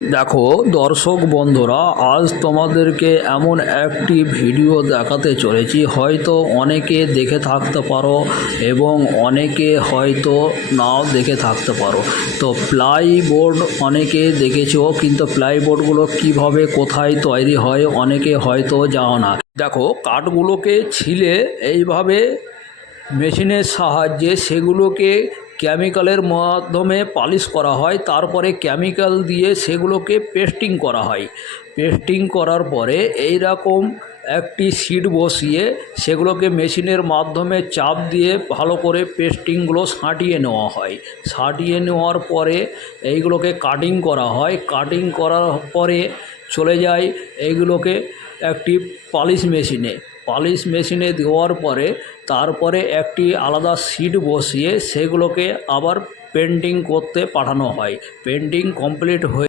দেখো, দর্শক বন্ধুরা, আজ তোমাদেরকে এমন একটি ভিডিও দেখাতে চলেছি। হয়তো অনেকে দেখে থাকতে পারো এবং অনেকে হয়তো নাও দেখে থাকতে পারো। তো প্লাইবোর্ড অনেকে দেখেছ, কিন্তু প্লাইবোর্ডগুলো কীভাবে কোথায় তৈরি হয় অনেকে হয়তো জানো না। দেখো, কাঠগুলোকে ছিলে এইভাবে মেশিনের সাহায্যে সেগুলোকে কেমিক্যালের মাধ্যমে পালিশ করা হয়, তারপরে কেমিক্যাল দিয়ে সেগুলোকে পেস্টিং করা হয়। পেস্টিং করার পরে এই রকম একটি সিট বসিয়ে সেগুলোকে মেশিনের মাধ্যমে চাপ দিয়ে ভালো করে পেস্টিংগুলো ছাঁটিয়ে নেওয়া হয়। ছাঁটিয়ে নেওয়ার পরে এইগুলোকে কাটিং করা হয়। কাটিং করার পরে চলে যায়, এইগুলোকে একটি পালিশ মেশিনে পালিশ মেশিনে দেওয়ার পরে তারপরে একটি আলাদা সিট বসিয়ে সেগুলোকে আবার পেন্টিং করতে পাঠানো হয়। পেন্টিং কমপ্লিট হয়ে